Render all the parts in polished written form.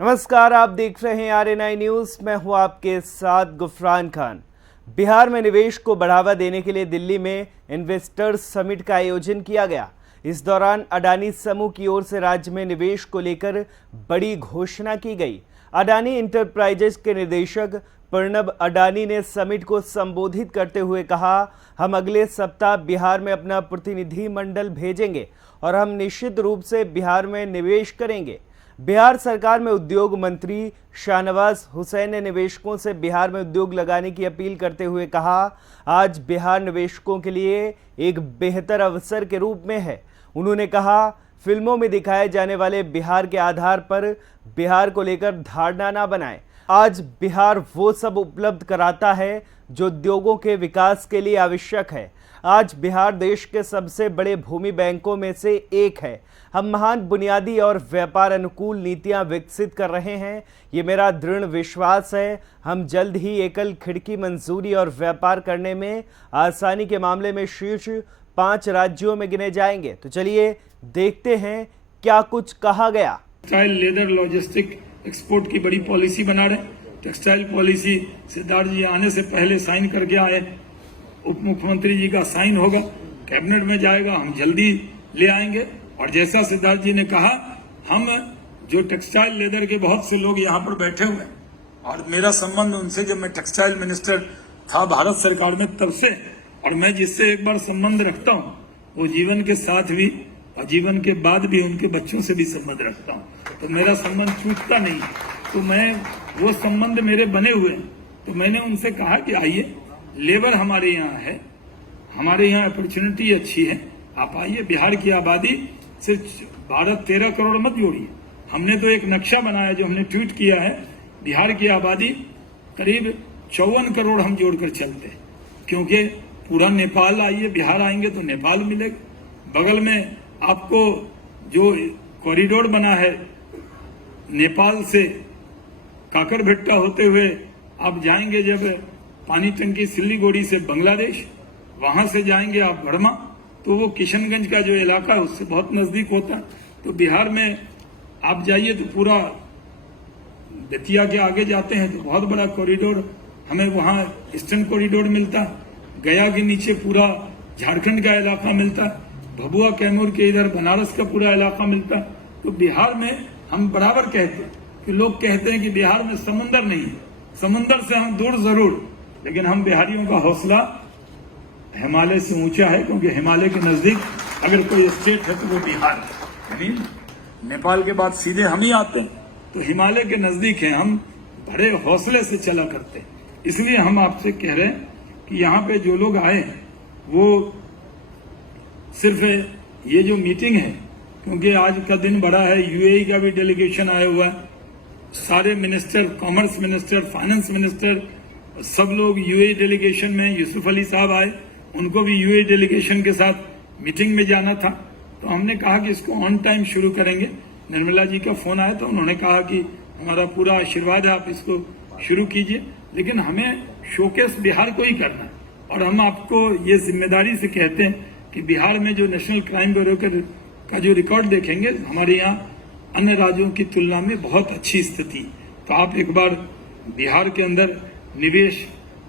नमस्कार, आप देख रहे हैं RNI न्यूज। मैं हूं आपके साथ गुफरान खान। बिहार में निवेश को बढ़ावा देने के लिए दिल्ली में इन्वेस्टर्स समिट का आयोजन किया गया। इस दौरान अडानी समूह की ओर से राज्य में निवेश को लेकर बड़ी घोषणा की गई। अडानी इंटरप्राइजेज के निदेशक प्रणब अडानी ने समिट को संबोधित करते हुए कहा, हम अगले सप्ताह बिहार में अपना प्रतिनिधि मंडल भेजेंगे और हम निश्चित रूप से बिहार में निवेश करेंगे। बिहार सरकार में उद्योग मंत्री शाहनवाज हुसैन ने निवेशकों से बिहार में उद्योग लगाने की अपील करते हुए कहा, आज बिहार निवेशकों के लिए एक बेहतर अवसर के रूप में है। उन्होंने कहा, फिल्मों में दिखाए जाने वाले बिहार के आधार पर बिहार को लेकर धारणा ना बनाएं। आज बिहार वो सब उपलब्ध कराता है जो उद्योगों के विकास के लिए आवश्यक है। आज बिहार देश के सबसे बड़े भूमि बैंकों में से एक है। हम महान बुनियादी और व्यापार अनुकूल नीतियां विकसित कर रहे हैं, ये मेरा दृढ़ विश्वास है। हम जल्द ही एकल खिड़की मंजूरी और व्यापार करने में आसानी के मामले में शीर्ष 5 राज्यों में गिने जाएंगे। तो चलिए देखते हैं क्या कुछ कहा गया। टेक्सटाइल, लेदर, लॉजिस्टिक, एक्सपोर्ट की बड़ी पॉलिसी बना रहे। टेक्सटाइल पॉलिसी सिद्धार्थ जी आने से पहले साइन करके आए। उप मुख्यमंत्री जी का साइन होगा, कैबिनेट में जाएगा, हम जल्दी ले आएंगे। और जैसा सिद्धार्थ जी ने कहा, हम जो टेक्सटाइल लेदर के बहुत से लोग यहाँ पर बैठे हुए हैं और मेरा संबंध उनसे जब मैं टेक्सटाइल मिनिस्टर था भारत सरकार में तब से, और मैं जिससे एक बार संबंध रखता हूँ वो जीवन के साथ भी और जीवन के बाद भी उनके बच्चों से भी संबंध रखता हूँ, तो मेरा संबंध छूटता नहीं। तो मैं वो संबंध मेरे बने हुए हैं। तो मैंने उनसे कहा कि आइए, लेबर हमारे यहाँ है, हमारे यहाँ अपॉर्चुनिटी अच्छी है, आप आइए। बिहार की आबादी सिर्फ 12-13 करोड़ मत जोड़िए। हमने तो एक नक्शा बनाया जो हमने ट्वीट किया है, बिहार की आबादी करीब 54 करोड़ हम जोड़कर चलते हैं, क्योंकि पूरा नेपाल आइए, बिहार आएंगे तो नेपाल मिलेगा। बगल में आपको जो कॉरिडोर बना है नेपाल से काकरभट्टा होते हुए आप जाएंगे, जब पानी टंकी सिल्लीगुड़ी से बांग्लादेश, वहां से जाएंगे आप बर्मा, तो वो किशनगंज का जो इलाका है उससे बहुत नजदीक होता है। तो बिहार में आप जाइए तो पूरा बेतिया के आगे जाते हैं तो बहुत बड़ा कॉरिडोर हमें वहां ईस्टर्न कॉरिडोर मिलता है। गया के नीचे पूरा झारखंड का इलाका मिलता है। भभुआ कैमूर के इधर बनारस का पूरा इलाका मिलता है। तो बिहार में हम बराबर कहते हैं कि लोग कहते हैं कि बिहार में समुंदर नहीं है, समुंदर से हम दूर जरूर, लेकिन हम बिहारियों का हौसला हिमालय से ऊंचा है, क्योंकि हिमालय के नजदीक अगर कोई स्टेट है तो वो बिहार है। यानी नेपाल के बाद सीधे हम ही आते हैं, तो हिमालय के नजदीक है। हम बड़े हौसले से चला करते हैं। इसलिए हम आपसे कह रहे हैं कि यहाँ पे जो लोग आए वो सिर्फ ये जो मीटिंग है, क्योंकि आज का दिन बड़ा है, UAE का भी डेलीगेशन आया हुआ है, सारे minister, commerce minister, finance minister, सब लोग UAE डेलीगेशन में। यूसुफ अली साहब आए, उनको भी UAE डेलीगेशन के साथ मीटिंग में जाना था। तो हमने कहा कि इसको ऑन टाइम शुरू करेंगे। निर्मला जी का फोन आया तो उन्होंने कहा कि हमारा पूरा आशीर्वाद है, आप इसको शुरू कीजिए, लेकिन हमें शोकेस बिहार को ही करना है। और हम आपको ये जिम्मेदारी से कहते हैं कि बिहार में जो नेशनल क्राइम ब्यूरो का जो रिकॉर्ड देखेंगे, हमारे यहाँ अन्य राज्यों की तुलना में बहुत अच्छी स्थिति। तो आप एक बार बिहार के अंदर निवेश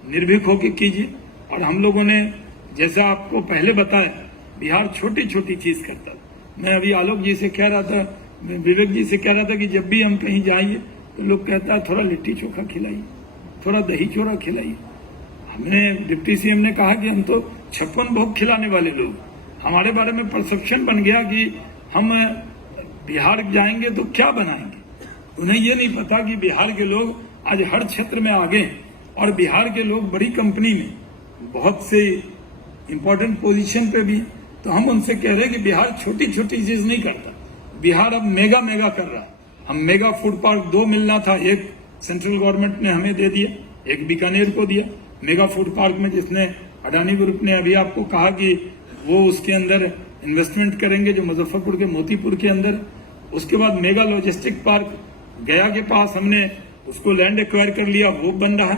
निर्भीक होकर कीजिए। और हम लोगों ने जैसा आपको पहले बताया, बिहार छोटी छोटी चीज करता है। मैं अभी आलोक जी से कह रहा था, विवेक जी से कह रहा था कि जब भी हम कहीं जाइए तो लोग कहता है थोड़ा लिट्टी चोखा खिलाइए, थोड़ा दही चूड़ा खिलाइए। हमने डिप्टी CM ने कहा कि हम तो 56 भोग खिलाने वाले लोग, हमारे बारे में परसेप्शन बन गया कि हम बिहार जाएंगे तो क्या बनाएंगे। उन्हें ये नहीं पता कि बिहार के लोग आज हर क्षेत्र में आगे हैं, और बिहार के लोग बड़ी कंपनी में बहुत से इंपॉर्टेंट पोजीशन पे भी। तो हम उनसे कह रहे हैं कि बिहार छोटी छोटी चीज नहीं करता, बिहार अब मेगा मेगा कर रहा है। हम मेगा फूड पार्क 2 मिलना था, एक सेंट्रल गवर्नमेंट ने हमें दे दिया, एक बीकानेर को दिया। मेगा फूड पार्क में जिसने अडानी ग्रुप ने अभी आपको कहा कि वो उसके अंदर इन्वेस्टमेंट करेंगे, जो मुजफ्फरपुर के मोतीपुर के अंदर। उसके बाद मेगा लॉजिस्टिक पार्क गया के पास हमने उसको लैंड एक्वायर कर लिया, वो बन रहा है।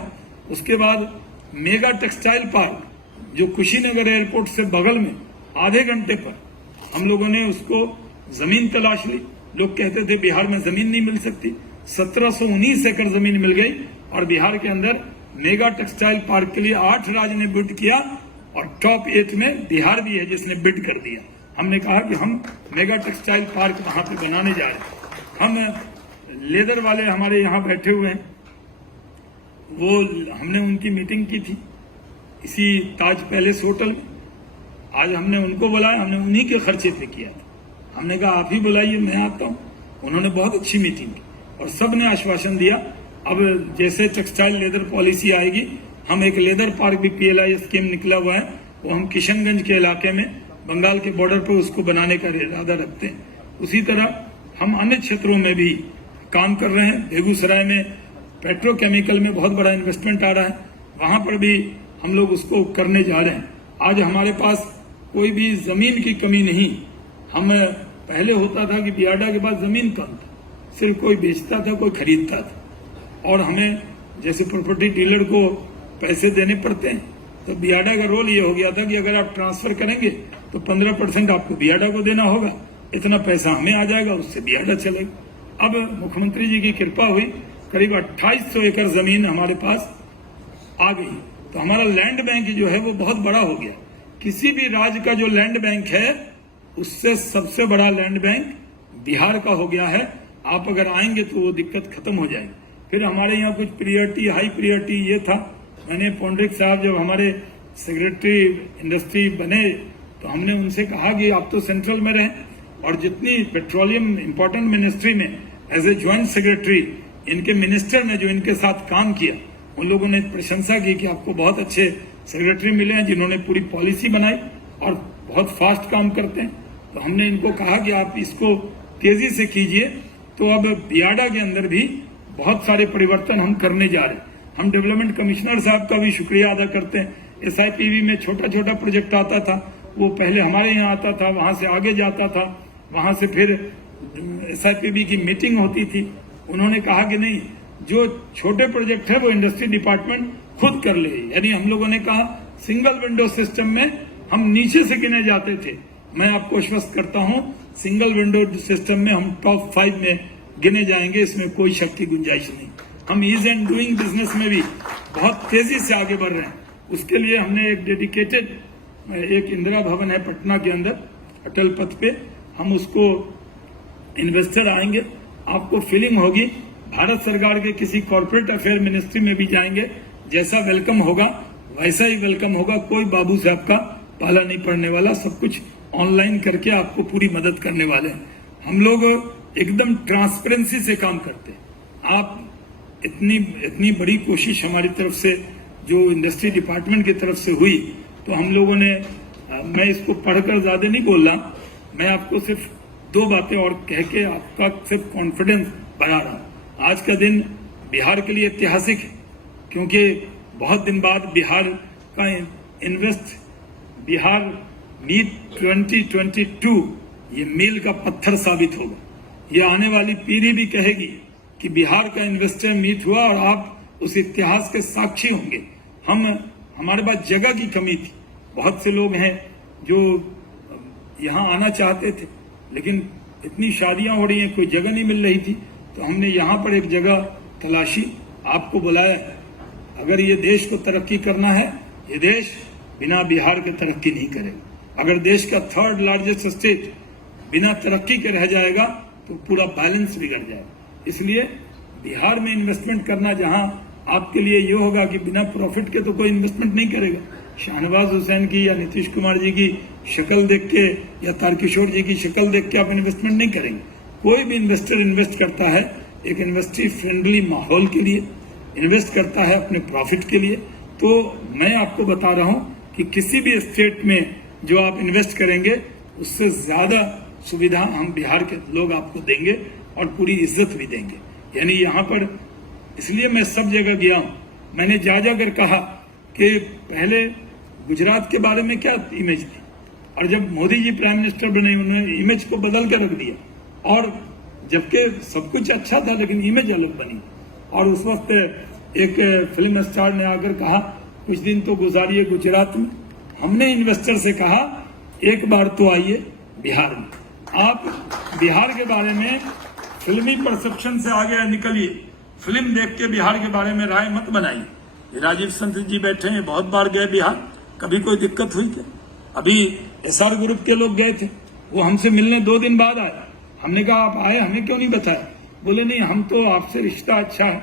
उसके बाद मेगा टेक्सटाइल पार्क जो कुशीनगर एयरपोर्ट से बगल में आधे घंटे पर हम लोगों ने उसको जमीन तलाश ली। लोग कहते थे बिहार में जमीन नहीं मिल सकती, 1719 एकड़ जमीन मिल गई और बिहार के अंदर मेगा टेक्सटाइल पार्क के लिए 8 राज्य ने बिड किया और टॉप 8 में बिहार भी है जिसने बिड कर दिया। हमने कहा कि हम मेगा टेक्सटाइल पार्क वहां पे बनाने जा रहे हैं। हम लेदर वाले हमारे यहाँ बैठे हुए हैं, वो हमने उनकी मीटिंग की थी इसी ताज पैलेस होटल में। आज हमने उनको बुलाया, हमने उन्हीं के खर्चे पे किया था। हमने कहा आप ही बुलाइए, मैं आता हूँ। उन्होंने बहुत अच्छी मीटिंग की और सब ने आश्वासन दिया अब जैसे टेक्सटाइल लेदर पॉलिसी आएगी, हम एक लेदर पार्क भी PLI स्कीम निकला हुआ है, वो हम किशनगंज के इलाके में बंगाल के बॉर्डर पर उसको बनाने का इरादा रखते हैं। उसी तरह हम अन्य क्षेत्रों में भी काम कर रहे हैं। बेगूसराय में पेट्रोकेमिकल में बहुत बड़ा इन्वेस्टमेंट आ रहा है, वहां पर भी हम लोग उसको करने जा रहे हैं। आज हमारे पास कोई भी जमीन की कमी नहीं। हम पहले होता था कि बियाडा के पास जमीन कम था, सिर्फ कोई बेचता था कोई खरीदता था, और हमें जैसे प्रॉपर्टी डीलर को पैसे देने पड़ते हैं, तो बियाडा का रोल ये हो गया था कि अगर आप ट्रांसफर करेंगे तो 15% आपको बियाडा को देना होगा, इतना पैसा हमें आ जाएगा, उससे बियाडा चलेगा। अब मुख्यमंत्री जी की कृपा हुई, करीब 2800 एकड़ जमीन हमारे पास आ गई, तो हमारा लैंड बैंक जो है वो बहुत बड़ा हो गया। किसी भी राज्य का जो लैंड बैंक है उससे सबसे बड़ा लैंड बैंक बिहार का हो गया है। आप अगर आएंगे तो वो दिक्कत खत्म हो जाएगी। फिर हमारे यहाँ कुछ प्रियोरिटी, हाई प्रियोरिटी ये था, मैंने पौंडरिक साहब जब हमारे सेक्रेटरी इंडस्ट्री बने तो हमने उनसे कहा कि आप तो सेंट्रल में रहें और जितनी पेट्रोलियम इंपॉर्टेंट मिनिस्ट्री में एज ए ज्वाइंट सेक्रेटरी इनके मिनिस्टर ने जो इनके साथ काम किया, उन लोगों ने प्रशंसा की कि आपको बहुत अच्छे सेक्रेटरी मिले हैं जिन्होंने पूरी पॉलिसी बनाई और बहुत फास्ट काम करते हैं। तो हमने इनको कहा कि आप इसको तेजी से कीजिए। तो अब बियाडा के अंदर भी बहुत सारे परिवर्तन हम करने जा रहे हैं। हम डेवलपमेंट कमिश्नर साहब का भी शुक्रिया अदा करते हैं। SIPV में छोटा छोटा प्रोजेक्ट आता था, वो पहले हमारे यहाँ आता था, वहां से आगे जाता था, वहां से फिर SIPV की मीटिंग होती थी। उन्होंने कहा कि नहीं, जो छोटे प्रोजेक्ट है वो इंडस्ट्री डिपार्टमेंट खुद कर ले। यानी हम लोगों ने कहा सिंगल विंडो सिस्टम में हम नीचे से गिने जाते थे, मैं आपको आश्वस्त करता हूं सिंगल विंडो सिस्टम में हम टॉप 5 में गिने जाएंगे, इसमें कोई शक की गुंजाइश नहीं। हम ईज एंड डूइंग बिजनेस में भी बहुत तेजी से आगे बढ़ रहे हैं। उसके लिए हमने एक डेडिकेटेड एक इंदिरा भवन है पटना के अंदर अटल पथ पे, हम उसको इन्वेस्टर आएंगे, आपको फीलिंग होगी भारत सरकार के किसी कॉर्पोरेट अफेयर मिनिस्ट्री में भी जाएंगे, जैसा वेलकम होगा वैसा ही वेलकम होगा। कोई बाबू साहब का पाला नहीं पड़ने वाला, सब कुछ ऑनलाइन करके आपको पूरी मदद करने वाले हैं। हम लोग एकदम ट्रांसपेरेंसी से काम करते हैं। आप इतनी बड़ी कोशिश हमारी तरफ से जो इंडस्ट्री डिपार्टमेंट की तरफ से हुई, तो हम लोगों ने, मैं इसको पढ़कर ज्यादा नहीं बोल रहा, मैं आपको सिर्फ 2 बातें और कह के आपका सिर्फ कॉन्फिडेंस बढ़ा रहा हूं। आज का दिन बिहार के लिए ऐतिहासिक है, क्योंकि बहुत दिन बाद बिहार का बिहार मीट 2022 ये मील का पत्थर साबित होगा। ये आने वाली पीढ़ी भी कहेगी कि बिहार का इन्वेस्टर मीट हुआ और आप उस इतिहास के साक्षी होंगे। हमारे पास जगह की कमी थी, बहुत से लोग हैं जो यहाँ आना चाहते थे, लेकिन इतनी शादियां हो रही हैं, कोई जगह नहीं मिल रही थी, तो हमने यहाँ पर एक जगह तलाशी, आपको बुलाया। अगर ये देश को तरक्की करना है, ये देश बिना बिहार के तरक्की नहीं करेगा। अगर देश का 3rd लार्जेस्ट स्टेट बिना तरक्की के रह जाएगा तो पूरा बैलेंस बिगड़ जाएगा। इसलिए बिहार में इन्वेस्टमेंट करना, जहां आपके लिए ये होगा कि बिना प्रॉफिट के तो कोई इन्वेस्टमेंट नहीं करेगा। शाहनवाज हुसैन की या नीतीश कुमार जी की शक्ल देख के या तारकिशोर जी की शक्ल देख के आप इन्वेस्टमेंट नहीं करेंगे। कोई भी इन्वेस्टर इन्वेस्ट करता है एक इन्वेस्टरी फ्रेंडली माहौल के लिए, इन्वेस्ट करता है अपने प्रॉफिट के लिए। तो मैं आपको बता रहा हूं कि किसी भी स्टेट में जो आप इन्वेस्ट करेंगे उससे ज्यादा सुविधा हम बिहार के लोग आपको देंगे और पूरी इज्जत भी देंगे। यानी यहाँ पर, इसलिए मैं सब जगह गया हूँ। मैंने जा कर कहा कि पहले गुजरात के बारे में क्या इमेज थी, और जब मोदी जी प्राइम मिनिस्टर बने उन्होंने इमेज को बदल कर रख दिया, और जबकि सब कुछ अच्छा था लेकिन इमेज अलग बनी। और उस वक्त एक फिल्म स्टार ने आकर कहा कुछ दिन तो गुजारिए गुजरात में। हमने इन्वेस्टर से कहा एक बार तो आइए बिहार में। आप बिहार के बारे में फिल्मी परसेप्शन से आगे निकलिए। फिल्म देख के बिहार के बारे में राय मत बनाइए। ये राजीव संत जी बैठे हैं, बहुत बार गए बिहार, कभी कोई दिक्कत हुई क्या? अभी एसआर ग्रुप के लोग गए थे, वो हमसे मिलने 2 दिन बाद आए। हमने कहा आप आए, हमें क्यों नहीं बताया? बोले नहीं, हम तो आपसे रिश्ता अच्छा है।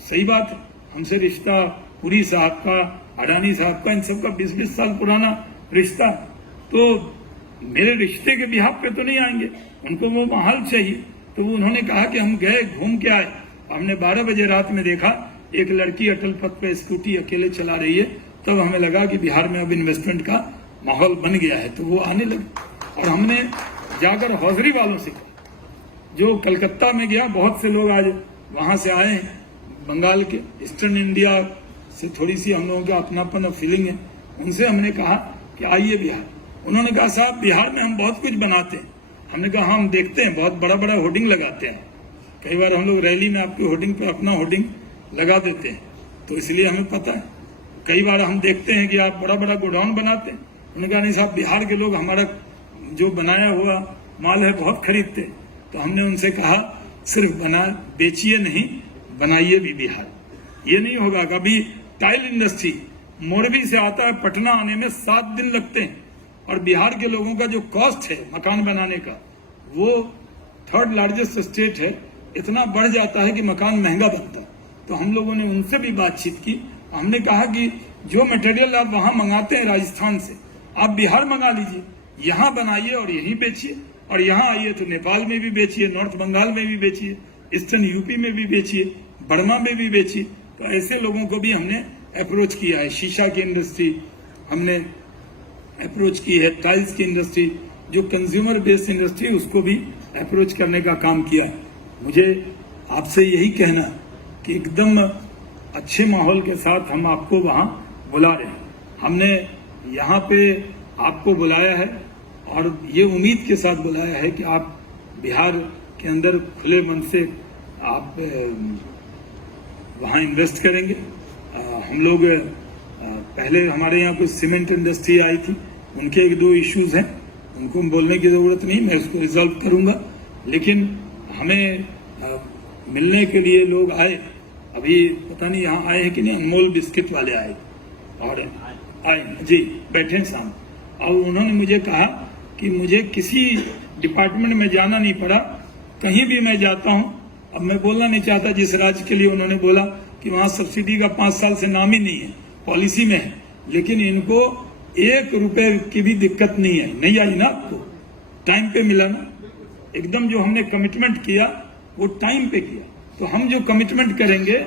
सही बात है, हमसे रिश्ता पुरी साहब का, अडानी साहब का, इन सबका 20-20 साल पुराना रिश्ता। तो मेरे रिश्ते के बिहार पे तो नहीं आएंगे, उनको वो माहौल चाहिए। तो उन्होंने कहा कि हम गए, घूम के आए। हमने 12 बजे रात में देखा एक लड़की अटल पथ पे स्कूटी अकेले चला रही है। तब हमें लगा कि बिहार में अब इन्वेस्टमेंट का माहौल बन गया है, तो वो आने लगे। और हमने जाकर हौजरी वालों से कहा, जो कलकत्ता में गया, बहुत से लोग आज वहां से आए हैं, बंगाल के, ईस्टर्न इंडिया से थोड़ी सी हम लोगों का अपनापन और फीलिंग है। उनसे हमने कहा कि आइए बिहार। उन्होंने कहा साहब बिहार में हम बहुत कुछ बनाते हैं। हमने कहा हम देखते हैं, बहुत बड़ा बड़ा होर्डिंग लगाते हैं। कई बार हम लोग रैली में आपके होर्डिंग पे अपना होर्डिंग लगा देते हैं, तो इसलिए हमें पता है। कई बार हम देखते हैं कि आप बड़ा बड़ा गोडाउन बनाते हैं। उन्होंने कहा नहीं साहब, बिहार के लोग हमारा जो बनाया हुआ माल है बहुत खरीदते हैं। तो हमने उनसे कहा सिर्फ बेचिए नहीं, बनाइए भी बिहार। ये नहीं होगा। कभी टाइल इंडस्ट्री मोरबी से आता है, पटना आने में 7 दिन लगते हैं। और बिहार के लोगों का जो कॉस्ट है मकान बनाने का, वो 3rd लार्जेस्ट स्टेट है, इतना बढ़ जाता है कि मकान महंगा बनता है। तो हम लोगों ने उनसे भी बातचीत की। हमने कहा कि जो मटेरियल आप वहां मंगाते हैं राजस्थान से, आप बिहार मंगा लीजिए, यहाँ बनाइए और यहीं बेचिए। और यहाँ आइए तो नेपाल में भी बेचिए, नॉर्थ बंगाल में भी बेचिए, ईस्टर्न यूपी में भी बेचिए, बर्मा में भी बेचिए। तो ऐसे लोगों को भी हमने अप्रोच किया है। शीशा की इंडस्ट्री हमने अप्रोच की है, टाइल्स की इंडस्ट्री, जो कंज्यूमर बेस्ड इंडस्ट्री, उसको भी अप्रोच करने का काम किया है। मुझे आपसे यही कहना कि एकदम अच्छे माहौल के साथ हम आपको वहां बुला रहे हैं। हमने यहाँ पे आपको बुलाया है और ये उम्मीद के साथ बुलाया है कि आप बिहार के अंदर खुले मन से आप वहाँ इन्वेस्ट करेंगे। हम लोग पहले हमारे यहाँ कुछ सीमेंट इंडस्ट्री आई थी, उनके 1-2 इश्यूज हैं, उनको बोलने की जरूरत नहीं, मैं उसको रिजॉल्व करूंगा। लेकिन हमें मिलने के लिए लोग आए, अभी पता नहीं यहाँ आए हैं कि नहीं, अनमोल बिस्किट वाले आए और आए जी, बैठे हैं सामने। और उन्होंने मुझे कहा कि मुझे किसी डिपार्टमेंट में जाना नहीं पड़ा, कहीं भी मैं जाता हूँ। अब मैं बोलना नहीं चाहता जिस राज्य के लिए उन्होंने बोला कि वहाँ सब्सिडी का 5 साल से नाम ही नहीं है, पॉलिसी में है, लेकिन इनको 1 रुपए की भी दिक्कत नहीं है। नहीं आई ना आपको? टाइम पे मिला ना? एकदम जो हमने कमिटमेंट किया वो टाइम पे किया। तो हम जो कमिटमेंट करेंगे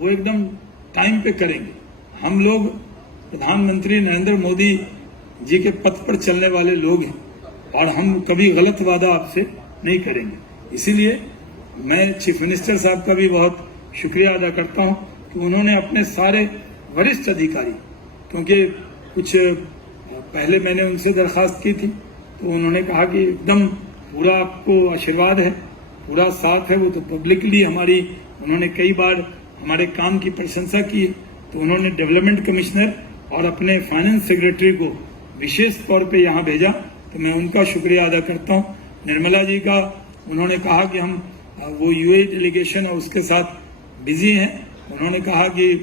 वो एकदम टाइम पे करेंगे। हम लोग प्रधानमंत्री नरेंद्र मोदी जी के पथ पर चलने वाले लोग हैं और हम कभी गलत वादा आपसे नहीं करेंगे। इसीलिए मैं चीफ मिनिस्टर साहब का भी बहुत शुक्रिया अदा करता हूं कि उन्होंने अपने सारे वरिष्ठ अधिकारी, क्योंकि कुछ पहले मैंने उनसे दरखास्त की थी, तो उन्होंने कहा कि एकदम पूरा आपको आशीर्वाद है, पूरा साथ है। वो तो पब्लिकली हमारी, उन्होंने कई बार हमारे काम की प्रशंसा की है। तो उन्होंने डेवलपमेंट कमिश्नर और अपने फाइनेंस सेक्रेटरी को विशेष तौर पे यहाँ भेजा, तो मैं उनका शुक्रिया अदा करता हूँ। निर्मला जी का उन्होंने कहा कि हम वो यूएई डेलीगेशन है उसके साथ बिजी हैं। उन्होंने कहा कि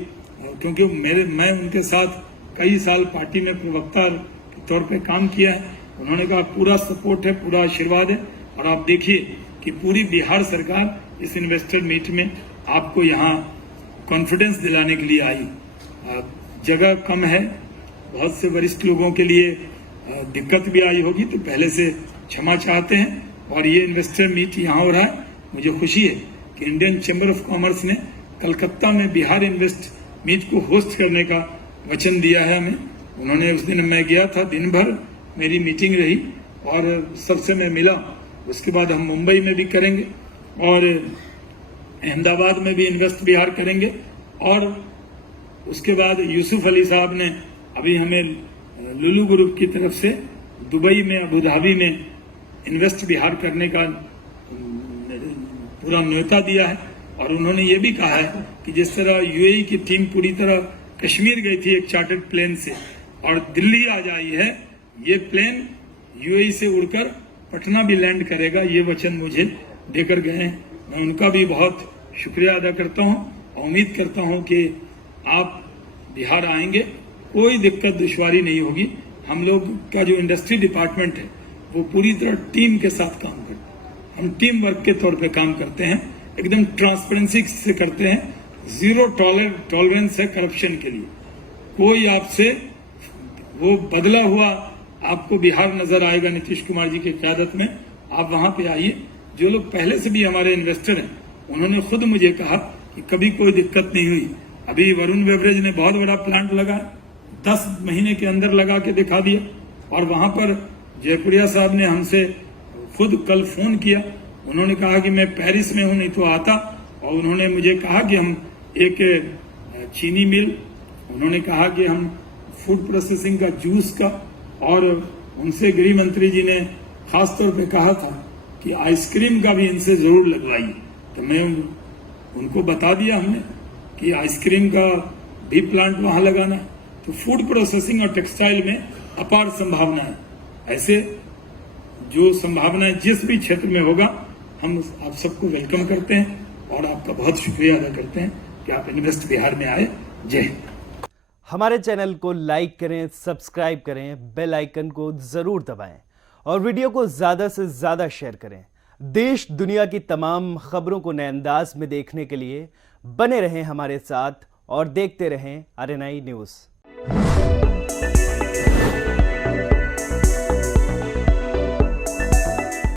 क्योंकि मैं उनके साथ कई साल पार्टी में प्रवक्ता के तौर पे काम किया है, उन्होंने कहा पूरा सपोर्ट है, पूरा आशीर्वाद है। और आप देखिए कि पूरी बिहार सरकार इस इन्वेस्टर मीट में आपको यहाँ कॉन्फिडेंस दिलाने के लिए आई। जगह कम है, बहुत से वरिष्ठ लोगों के लिए दिक्कत भी आई होगी, तो पहले से क्षमा चाहते हैं। और ये इन्वेस्टर मीट यहाँ हो रहा है, मुझे खुशी है कि इंडियन चैम्बर ऑफ कॉमर्स ने कलकत्ता में बिहार इन्वेस्ट मीट को होस्ट करने का वचन दिया है हमें। उन्होंने उस दिन मैं गया था, दिन भर मेरी मीटिंग रही और सबसे मैं मिला। उसके बाद हम मुंबई में भी करेंगे और अहमदाबाद में भी इन्वेस्ट बिहार करेंगे। और उसके बाद यूसुफ अली साहब ने अभी हमें लुलु ग्रुप की तरफ से दुबई में, अबू धाबी में इन्वेस्ट बिहार करने का पूरा न्योता दिया है। और उन्होंने ये भी कहा है कि जिस तरह यूएई की टीम पूरी तरह कश्मीर गई थी एक चार्टर्ड प्लेन से और दिल्ली आ जाई है, ये प्लेन यूएई से उड़कर पटना भी लैंड करेगा, ये वचन मुझे देकर गए हैं। मैं उनका भी बहुत शुक्रिया अदा करता हूं और उम्मीद करता हूं कि आप बिहार आएंगे, कोई दिक्कत दुश्वारी नहीं होगी। हम लोग का जो इंडस्ट्री डिपार्टमेंट है वो पूरी तरह टीम के साथ काम करता है। हम टीम वर्क के तौर पे काम करते हैं, एकदम ट्रांसपेरेंसी से करते हैं। जीरो टॉलरेंस है करप्शन के लिए। कोई आपसे वो बदला हुआ आपको बिहार नजर आएगा नीतीश कुमार जी की क़यादत में। आप वहां पे आइए। जो लोग पहले से भी हमारे इन्वेस्टर हैं उन्होंने खुद मुझे कहा कि कभी कोई दिक्कत नहीं हुई। अभी वरुण बेवरेज ने बहुत बड़ा प्लांट लगा, 10 महीने के अंदर लगा के दिखा दिया। और वहां पर जयपुरिया साहब ने हमसे खुद कल फोन किया। उन्होंने कहा कि मैं पेरिस में हूं, नहीं तो आता। और उन्होंने मुझे कहा कि हम एक चीनी मिल, उन्होंने कहा कि हम फूड प्रोसेसिंग का, जूस का, और उनसे गृह मंत्री जी ने खास तौर पे कहा था कि आइसक्रीम का भी इनसे जरूर लगवाइए। तो मैं उनको बता दिया हमने कि आइसक्रीम का भी प्लांट वहां लगाना है। तो फूड प्रोसेसिंग और टेक्सटाइल में अपार संभावना है। ऐसे जो संभावना जिस भी क्षेत्र में होगा हम आप सबको वेलकम करते हैं और आपका बहुत शुक्रिया अदा करते हैं कि आप इन्वेस्ट बिहार में आए। जय हिंद। हमारे चैनल को लाइक करें, सब्सक्राइब करें, बेल आइकन को जरूर दबाएं और वीडियो को ज्यादा से ज्यादा शेयर करें। देश दुनिया की तमाम खबरों को नए अंदाज में देखने के लिए बने रहें हमारे साथ और देखते रहें RNI न्यूज़।